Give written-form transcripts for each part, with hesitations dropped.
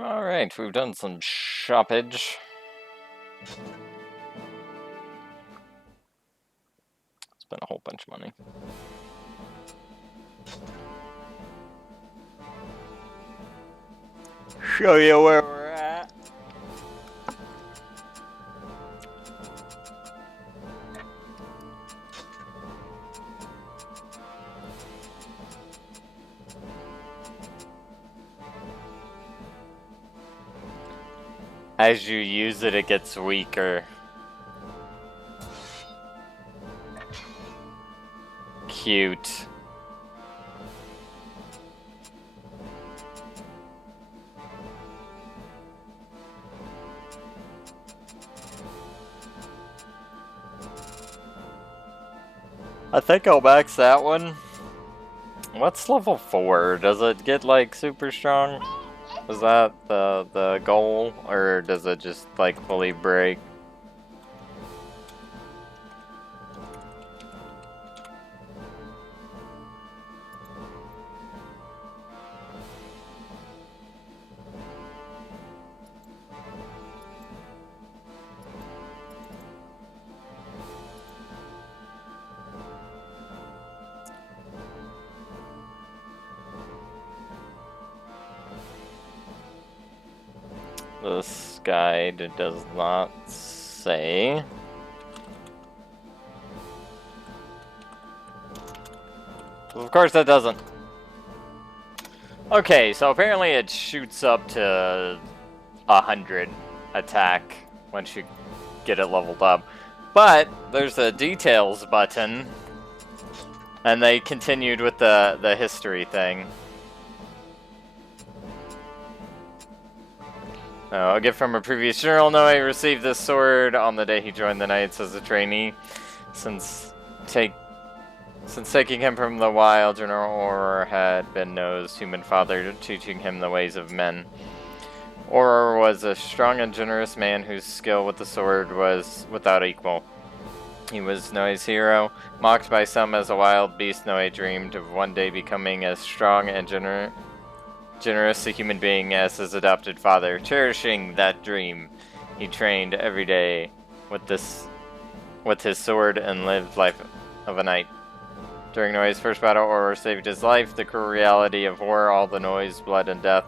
Alright, we've done some shoppage. Spent a whole bunch of money. Show you where we're at. As you use it, it gets weaker. Cute. I think I'll max that one. What's level 4? Does it get like super strong? Is that the goal, or does it just like fully break? This guide does not say. Of course that doesn't. Okay, so apparently it shoots up to 100 attack once you get it leveled up. But there's a details button, and they continued with the history thing. A gift from a previous general. Noe received this sword on the day he joined the Knights as a trainee. Since taking him from the wild, General Auror had been Noe's human father, teaching him the ways of men. Auror was a strong and generous man whose skill with the sword was without equal. He was Noe's hero. Mocked by some as a wild beast, Noe dreamed of one day becoming as strong and generous a human being as his adopted father. Cherishing that dream, he trained every day with his sword and lived life of a knight. During Noe's first battle, Auror saved his life. The cruel reality of war, all the noise, blood, and death,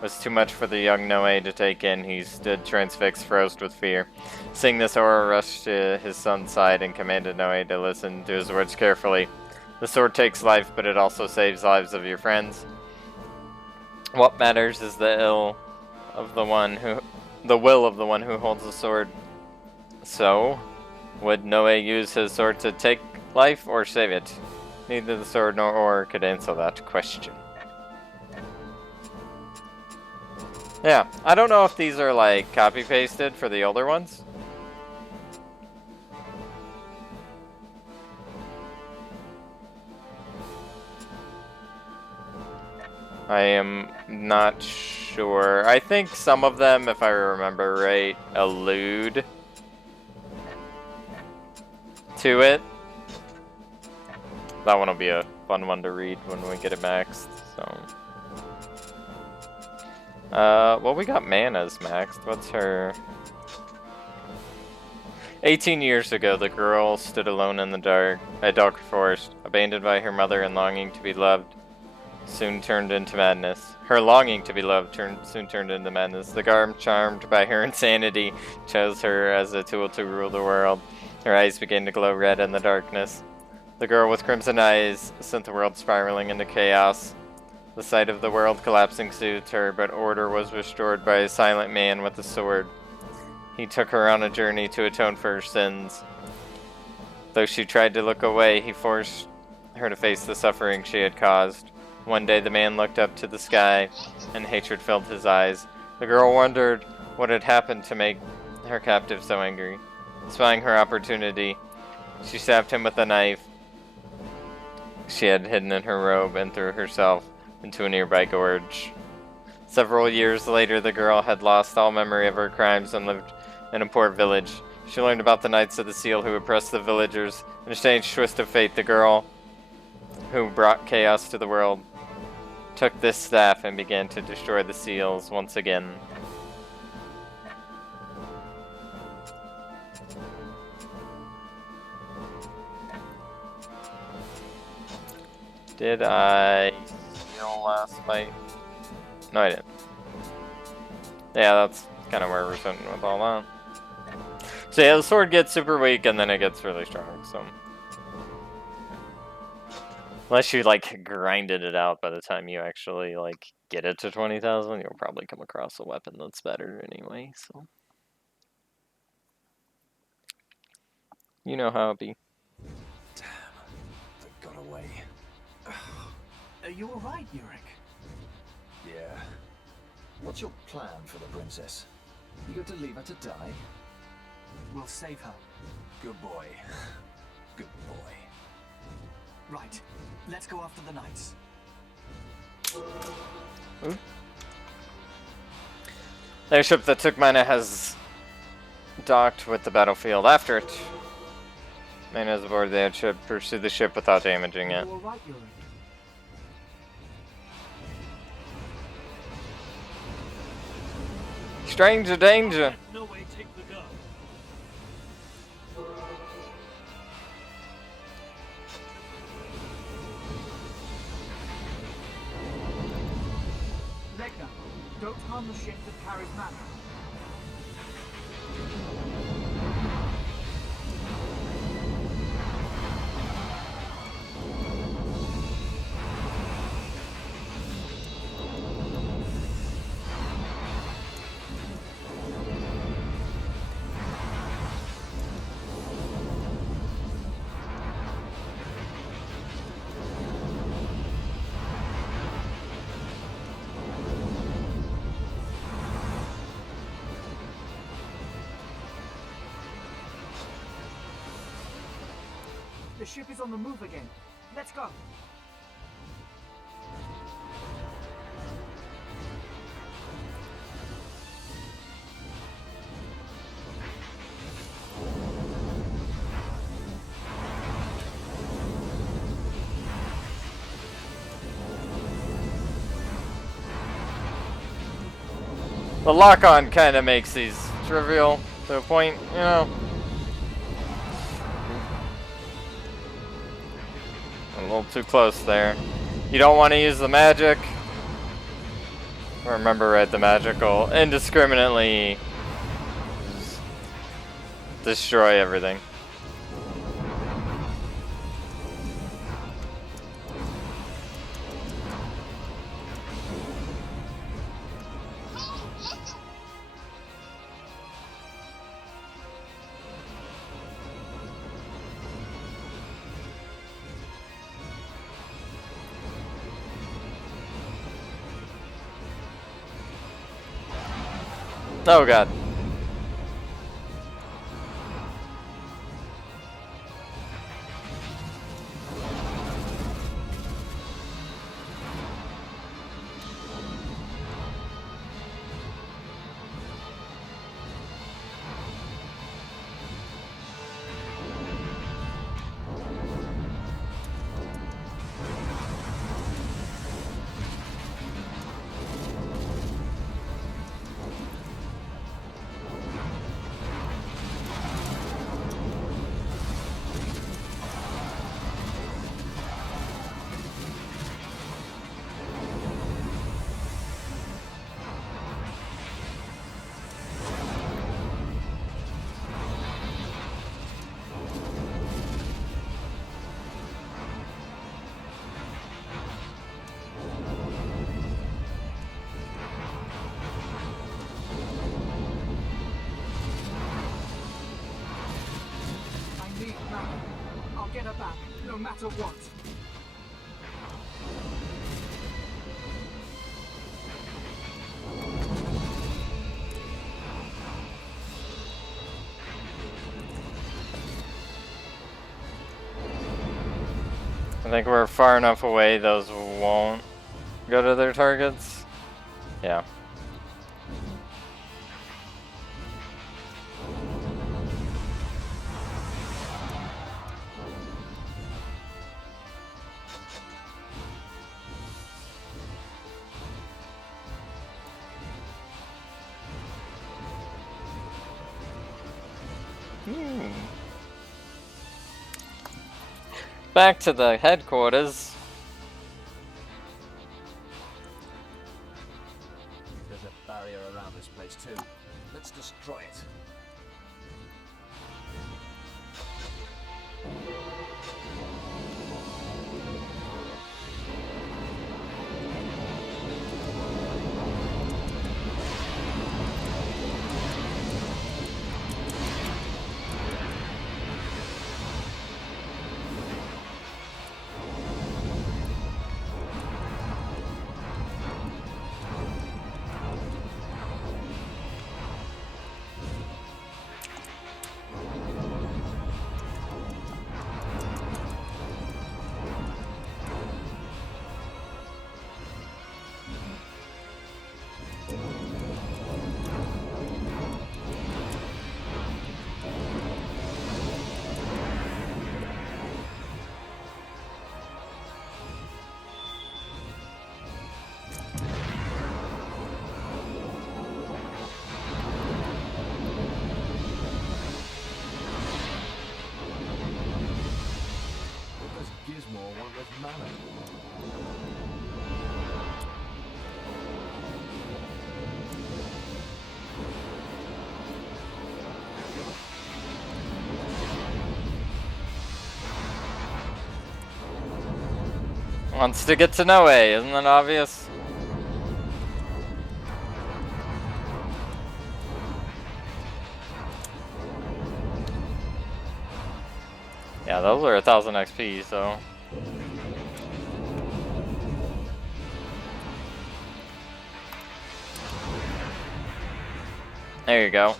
was too much for the young Noe to take in. He stood transfixed, frozen with fear. Seeing this, Auror rushed to his son's side and commanded Noe to listen to his words carefully. The sword takes life, but it also saves lives of your friends. What matters is the will of the one who holds the sword. So, would Noe use his sword to take life or save it? Neither the sword nor Auror could answer that question. Yeah, I don't know if these are like copy-pasted for the older ones. I am not sure. I think some of them, if I remember right, allude to it. That one will be a fun one to read when we get it maxed, so. Well, we got Mana's maxed. What's her? 18 years ago, the girl stood alone in a dark forest, abandoned by her mother and longing to be loved. Soon turned into madness. Her longing to be loved soon turned into madness. The guard, charmed by her insanity, chose her as a tool to rule the world. Her eyes began to glow red in the darkness. The girl with crimson eyes sent the world spiraling into chaos. The sight of the world collapsing soothed her, but order was restored by a silent man with a sword. He took her on a journey to atone for her sins. Though she tried to look away, he forced her to face the suffering she had caused. One day the man looked up to the sky, and hatred filled his eyes. The girl wondered what had happened to make her captive so angry. Spying her opportunity, she stabbed him with a knife she had hidden in her robe and threw herself into a nearby gorge. Several years later, the girl had lost all memory of her crimes and lived in a poor village. She learned about the Knights of the Seal who oppressed the villagers. In a strange twist of fate, the girl who brought chaos to the world took this staff and began to destroy the seals once again. Did I heal last fight? No, I didn't. Yeah, that's kind of where we're sitting with all that. So yeah, the sword gets super weak and then it gets really strong, so. Unless you, like, grinded it out by the time you actually, like, get it to 20,000, you'll probably come across a weapon that's better anyway, so. You know how it be. Damn, they got away. Are you alright, Yurik? Yeah. What's your plan for the princess? You got to leave her to die? We'll save her. Good boy. Good boy. Right. Let's go after the knights. Ooh. The airship that took Mana has docked with the battlefield after it. Mana is aboard the airship. Pursue the ship without damaging it. Are you alright, Yurik? Stranger danger! No way, take the gun. Legna, don't harm the ship that carries Mana. The ship is on the move again. Let's go. The lock-on kind of makes these trivial to a point, you know. A little too close there. You don't want to use the magic. Remember, right, the magic will indiscriminately destroy everything. Oh god. I need Mana. I'll get her back, no matter what. I think we're far enough away those won't go to their targets. Yeah. Back to the headquarters. There's a barrier around this place too. Let's destroy it. Wants to get to Noe, isn't that obvious? Yeah, those are 1000 XP, so. There you go.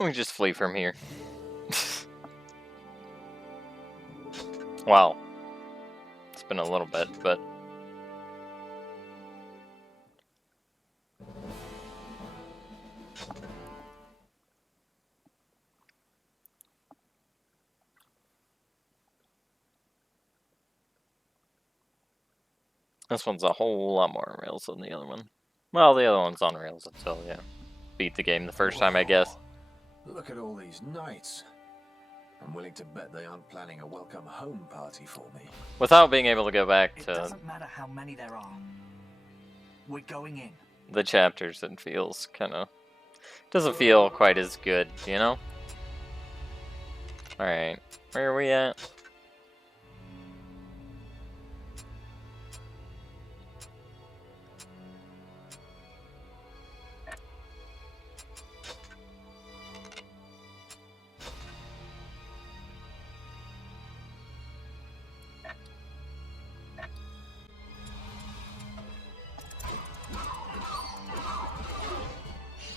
We just flee from here. Wow. It's been a little bit, but... This one's a whole lot more on rails than the other one. Well, the other one's on rails until, yeah, beat the game the first time, I guess. Look at all these knights. I'm willing to bet they aren't planning a welcome home party for me. Without being able to go back It to doesn't matter how many there are. We're going in. the chapters, it feels kind of... doesn't feel quite as good, you know? Alright, where are we at?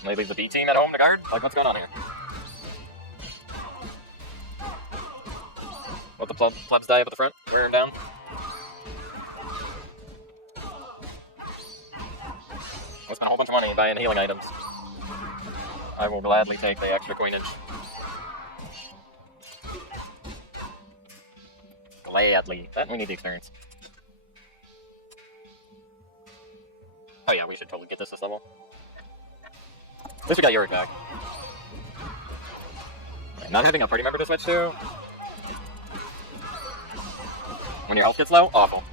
They leave the B team at home to guard? Like, what's going on here? Let the plebs die up at the front? Wear them down? Let's spend a whole bunch of money buying healing items. I will gladly take the extra coinage. Gladly. That, we need the experience. Oh yeah, we should totally get this level. At least we got Yorick back. Not having a party member to switch to. When your health gets low, awful.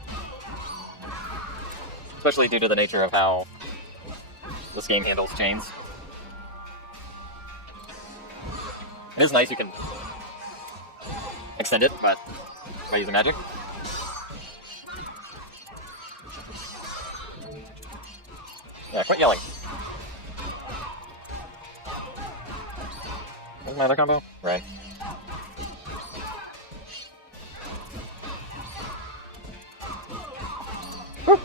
Especially due to the nature of how this game handles chains. It is nice you can extend it, but by using magic. Yeah, quit yelling. What's my other combo? Right. Woo.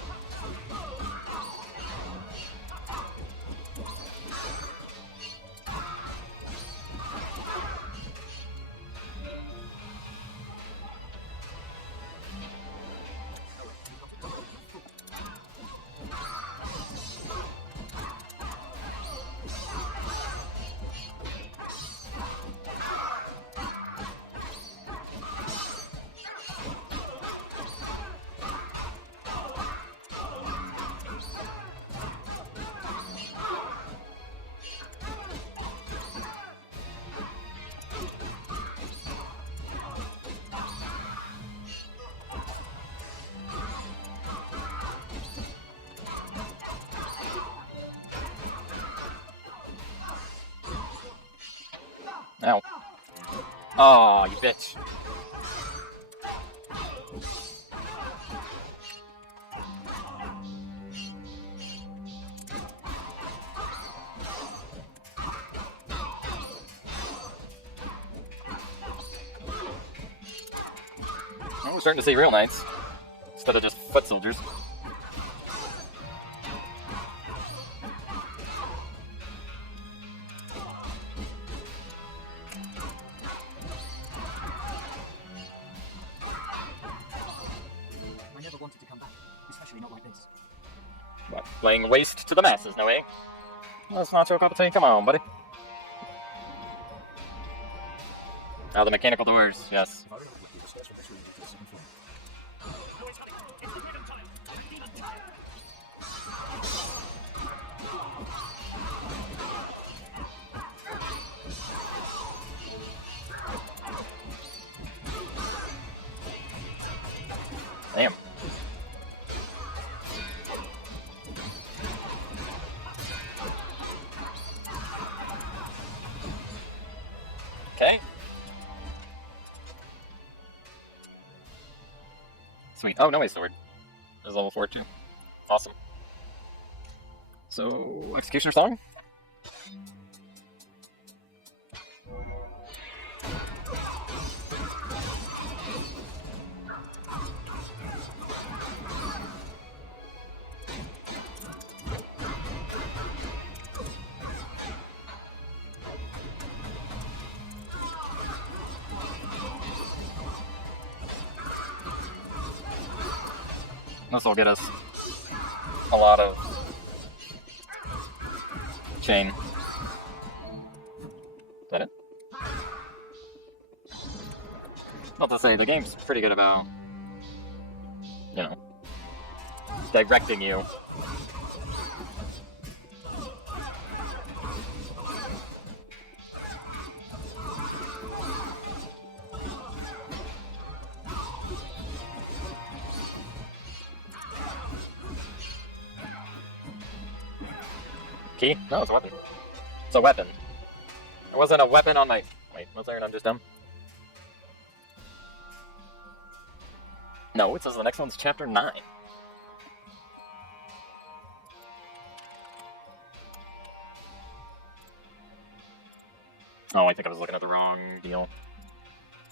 Ow. Oh, you bitch. Oh, we're starting to see real knights instead of just foot soldiers. I never wanted to come back, especially not like this. What, laying waste to the masses, no way? That's not your cup of tea. Come on, buddy. Oh, the mechanical doors, yes. Damn. Okay. Sweet. Oh, no way, sword. There's level 4 too. Awesome. So, Executioner Song? This will get us a lot of chain. Is that it? Not to say, the game's pretty good about, you know, directing you. Key? No, it's a weapon. It's a weapon. It wasn't a weapon on my... Wait, was there? I'm just dumb. No, it says the next one's Chapter 9. Oh, I think I was looking at the wrong deal.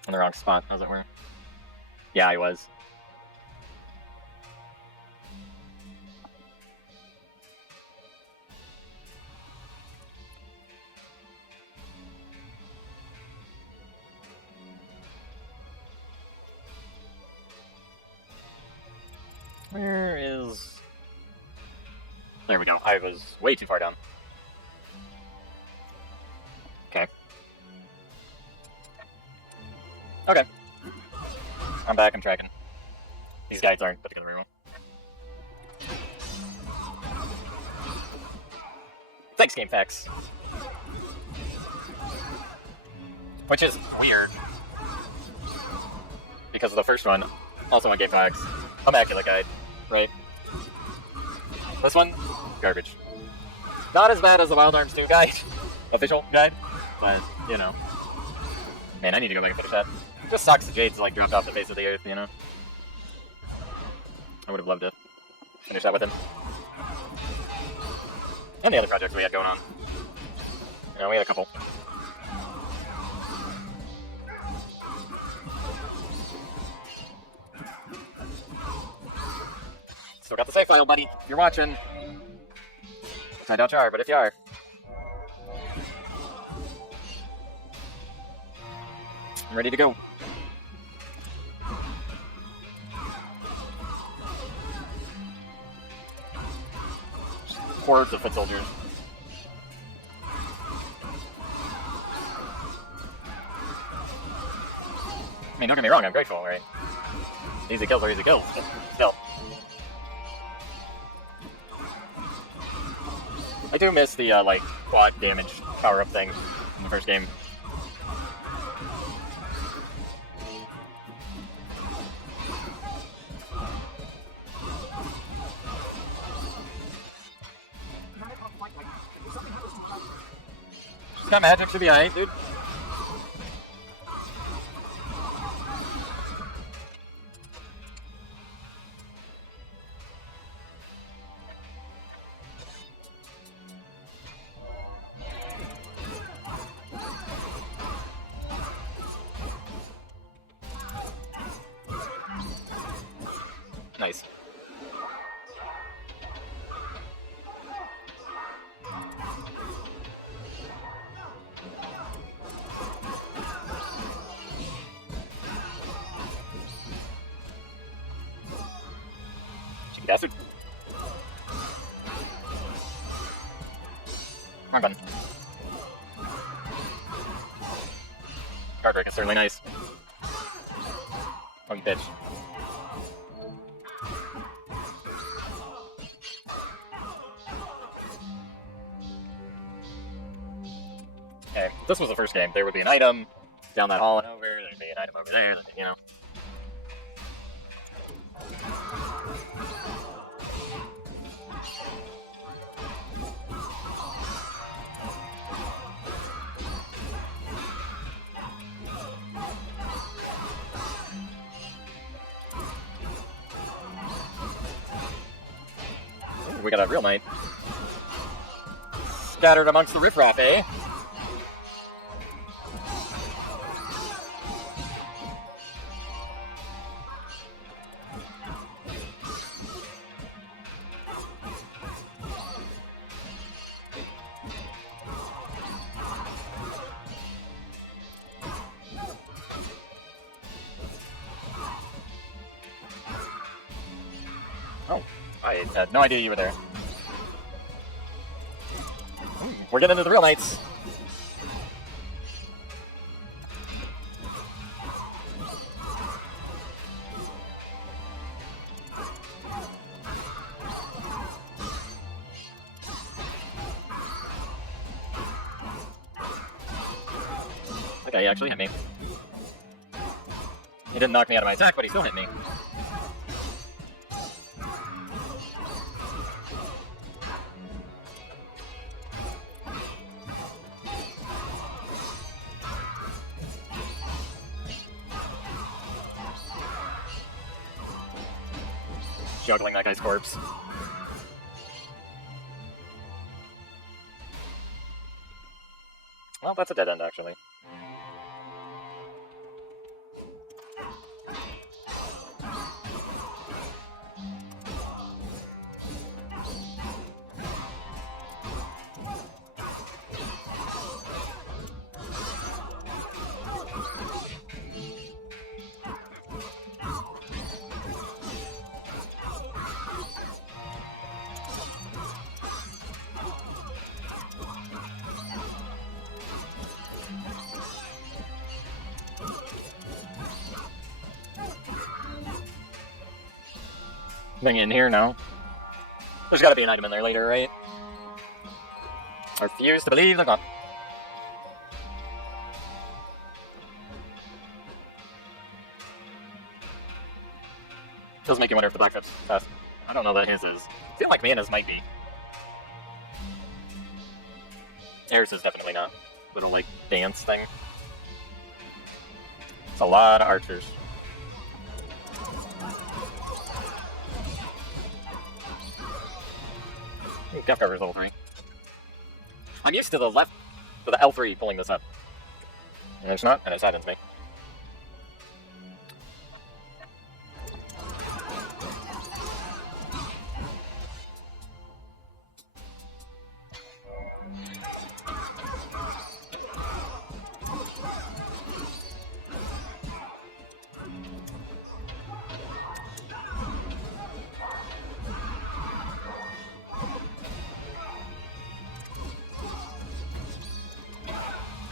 On the wrong spot, as it were. Yeah, I was. Where is... There we go. I was way too far down. Okay. Okay. I'm back, I'm tracking. These guys aren't put together very well. Thanks, GameFAQs. Which is weird. Because of the first one, also on GameFAQs. Immaculate guide, right? This one, garbage. Not as bad as the Wild Arms 2 guide, official guide, but, you know. Man, I need to go back and finish that. Just sucks the Jades, like, dropped off the face of the earth, you know? I would have loved to finish that with him. And the other projects we had going on. You know, we had a couple. Still got the save file, buddy. If you're watching. I doubt you are, but if you are. I'm ready to go. Hordes of foot soldiers. I mean, don't get me wrong, I'm grateful, right? Easy kills are easy kills, but still. I do miss the, like, quad damage power-up thing in the first game. She's got magic, should be alright, dude. Wrong button. Card break is certainly nice. Oh, you bitch. Okay, if this was the first game, there would be an item down that hall and over, there'd be an item over there, you know. Ooh, we got a real knight. Scattered amongst the riffraff, eh? Oh, I had no idea you were there. Ooh, we're getting into the real knights. Okay, he actually hit me. He didn't knock me out of my attack, but he still hit me. Juggling that guy's corpse. Well, that's a dead end, actually. Bring it in here now. There's gotta be an item in there later, right? I refuse to believe they're not. Does make you wonder if the black strip's fast. I don't know that his is. I feel like Mana's might be. Air's is definitely not. Little, like, dance thing. It's a lot of archers. Ooh, Death Cover's level 3. I'm used to the L3 pulling this up. And it's not, and it saddens me.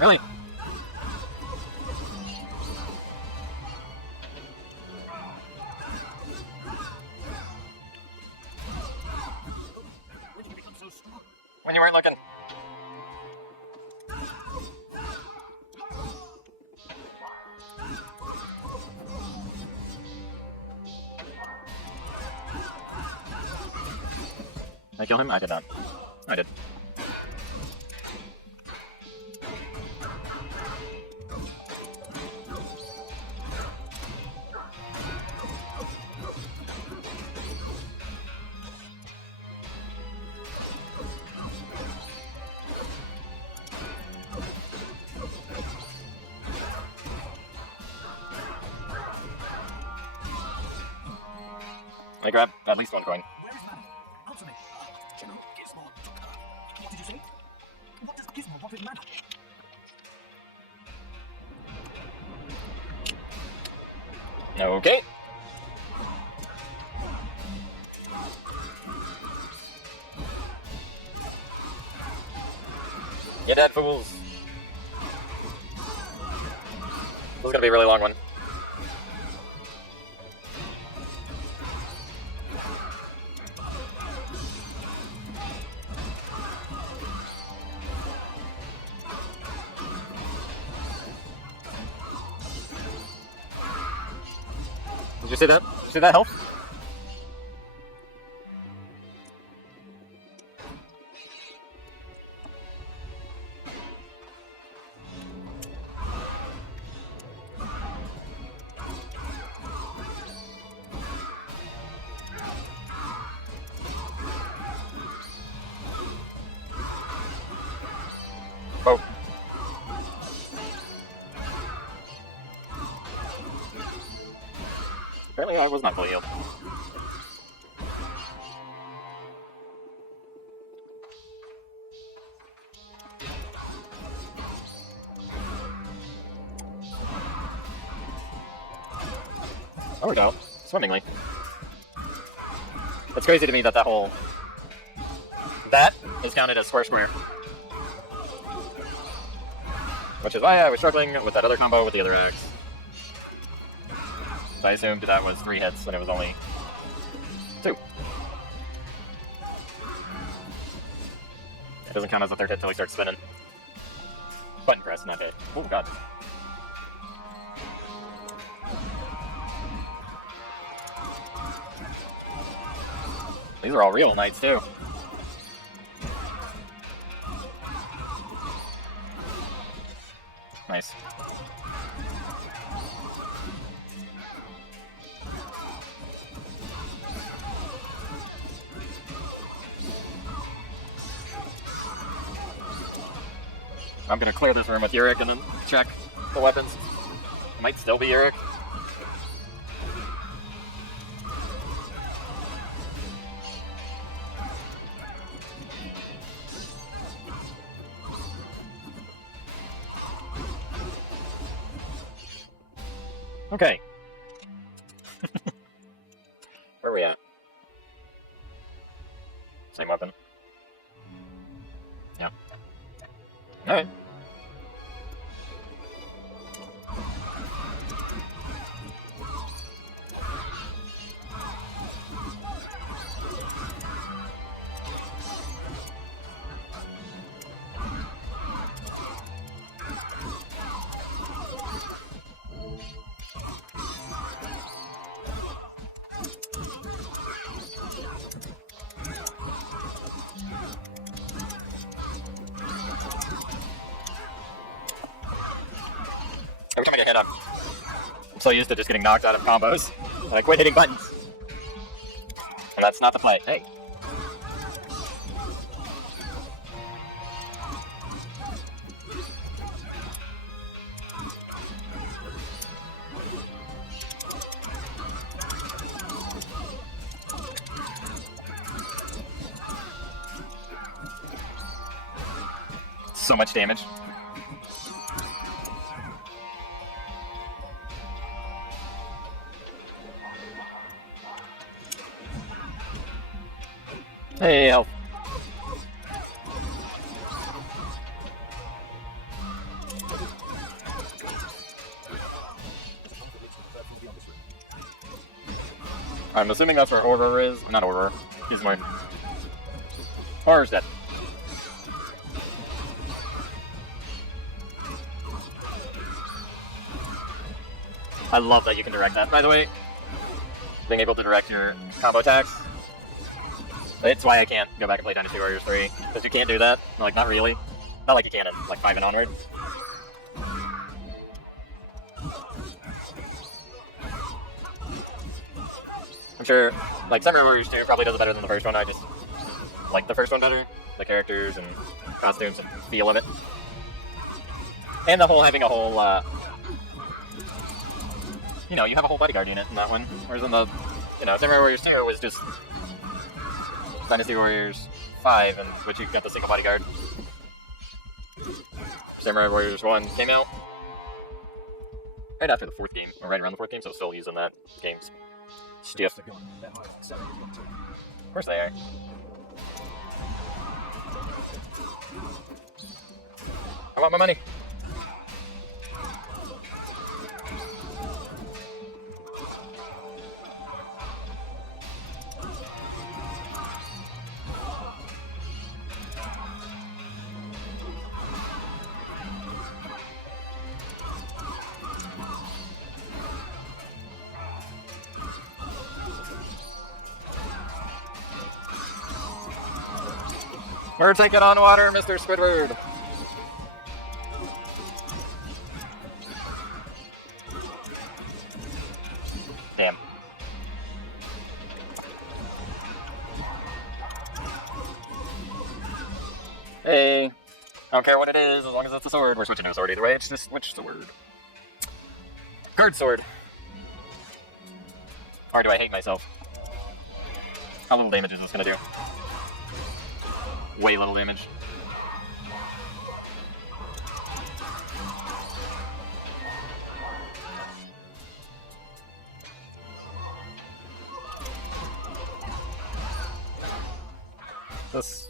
Really? When did you become so strong? When you weren't looking. Did I kill him? I did not. I did. I grabbed at least one coin. Where is Mana? Answer me. General Gizmo took her. What did you say? What does Gizmo want with Mana? Okay. You dead fools. This is gonna be a really long one. Did you see that? Did you see that health? Oh. Apparently I was not fully healed. There we go. Swimmingly. It's crazy to me that that is counted as square. Which is why I was struggling with that other combo with the other axe. So I assumed that was 3 hits and it was only 2. It doesn't count as a 3rd hit till he starts spinning. Button press, not hit. Oh god. These are all real knights too. Nice. I'm gonna clear this room with Yurik and then check the weapons. Might still be Yurik. Okay. Where are we at? Same weapon. Yeah. Alright. Every time I get hit, I'm so used to just getting knocked out of combos. And I quit hitting buttons. And that's not the play. Hey. So much damage. Hey, health. I'm assuming that's where Aurora is. Not Aurora. He's mine. Aurora's dead. I love that you can direct that, by the way. Being able to direct your combo attacks. It's why I can't go back and play Dynasty Warriors 3, because you can't do that. Like, not really. Not like you can in, like, 5 and onward. I'm sure, like, Samurai Warriors 2 probably does it better than the first one. I just like the first one better. The characters and costumes and feel of it. And the whole, having a whole, you know, you have a whole bodyguard unit in that one. Whereas in the, you know, Samurai Warriors 2 was just Dynasty Warriors 5, in which you got the single bodyguard. Samurai Warriors 1 came out right after the 4th game, or right around the 4th game, so still using that game's stuff. Of course they are. I want my money. We're taking on water, Mr. Squidward. Damn. Hey. I don't care what it is, as long as it's a sword. We're switching to a sword either way, it's just which sword. Guard sword. Or do I hate myself? How little damage is this gonna do? Way little damage. This...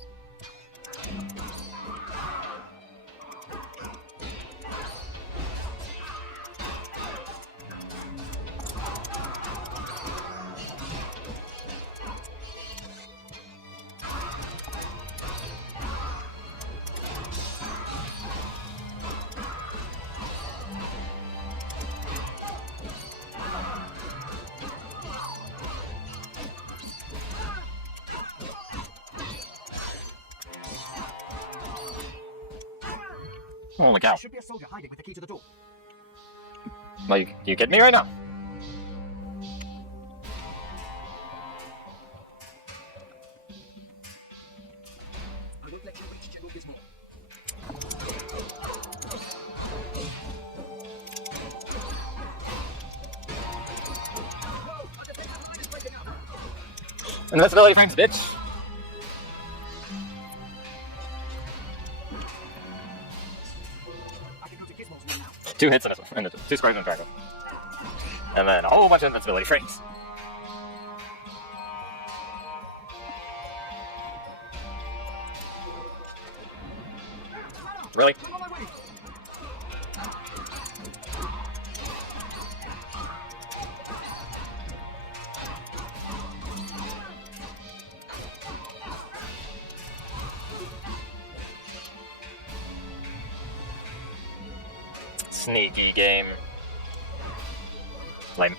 Holy cow. There should be a soldier hiding with the key to the door. Like, you kidding me right now? I won't let you reach General Gizmo. Invincibility frames, bitch! I can go to Gizmo's room now. 2 hits and 2 squares in a triangle. And then a whole bunch of invincibility frames. Really? I'm on my way. Sneaky game. Lame.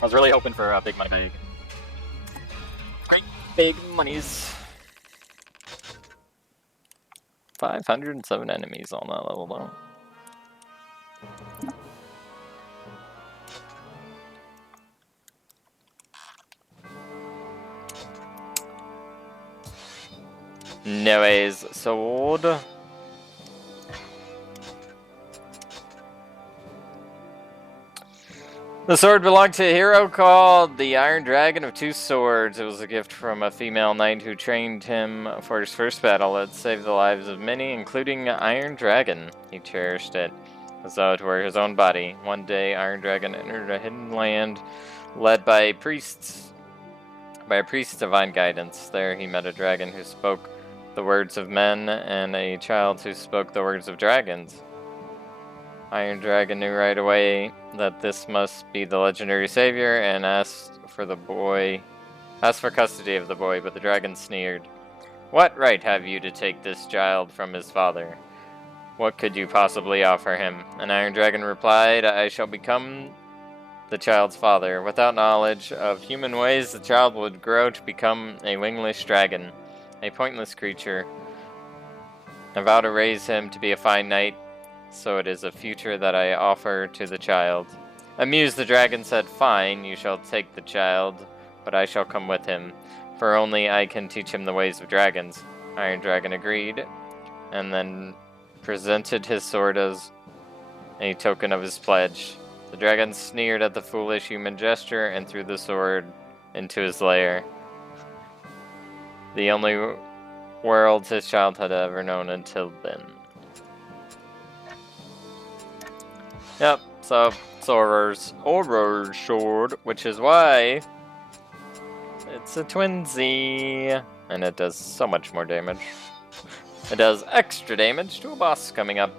I was really hoping for a big money bag. Great big monies. 507 enemies on that level though. Noah's sword. The sword belonged to a hero called the Iron Dragon of Two Swords. It was a gift from a female knight who trained him for his first battle. It saved the lives of many, including Iron Dragon. He cherished it as though it were his own body. One day, Iron Dragon entered a hidden land led by a priest's divine guidance. There he met a dragon who spoke the words of men and a child who spoke the words of dragons. Iron Dragon knew right away that this must be the legendary savior and asked for custody of the boy, but the dragon sneered. What right have you to take this child from his father? What could you possibly offer him? And Iron Dragon replied, I shall become the child's father. Without knowledge of human ways, the child would grow to become a wingless dragon, a pointless creature. I vow to raise him to be a fine knight, so it is a future that I offer to the child. Amused, the dragon said, Fine, you shall take the child, but I shall come with him, for only I can teach him the ways of dragons. Iron Dragon agreed, and then presented his sword as a token of his pledge. The dragon sneered at the foolish human gesture and threw the sword into his lair. The only world his child had ever known until then. Yep, so it's Auror's sword, which is why it's a twinsy, and it does so much more damage. It does extra damage to a boss coming up.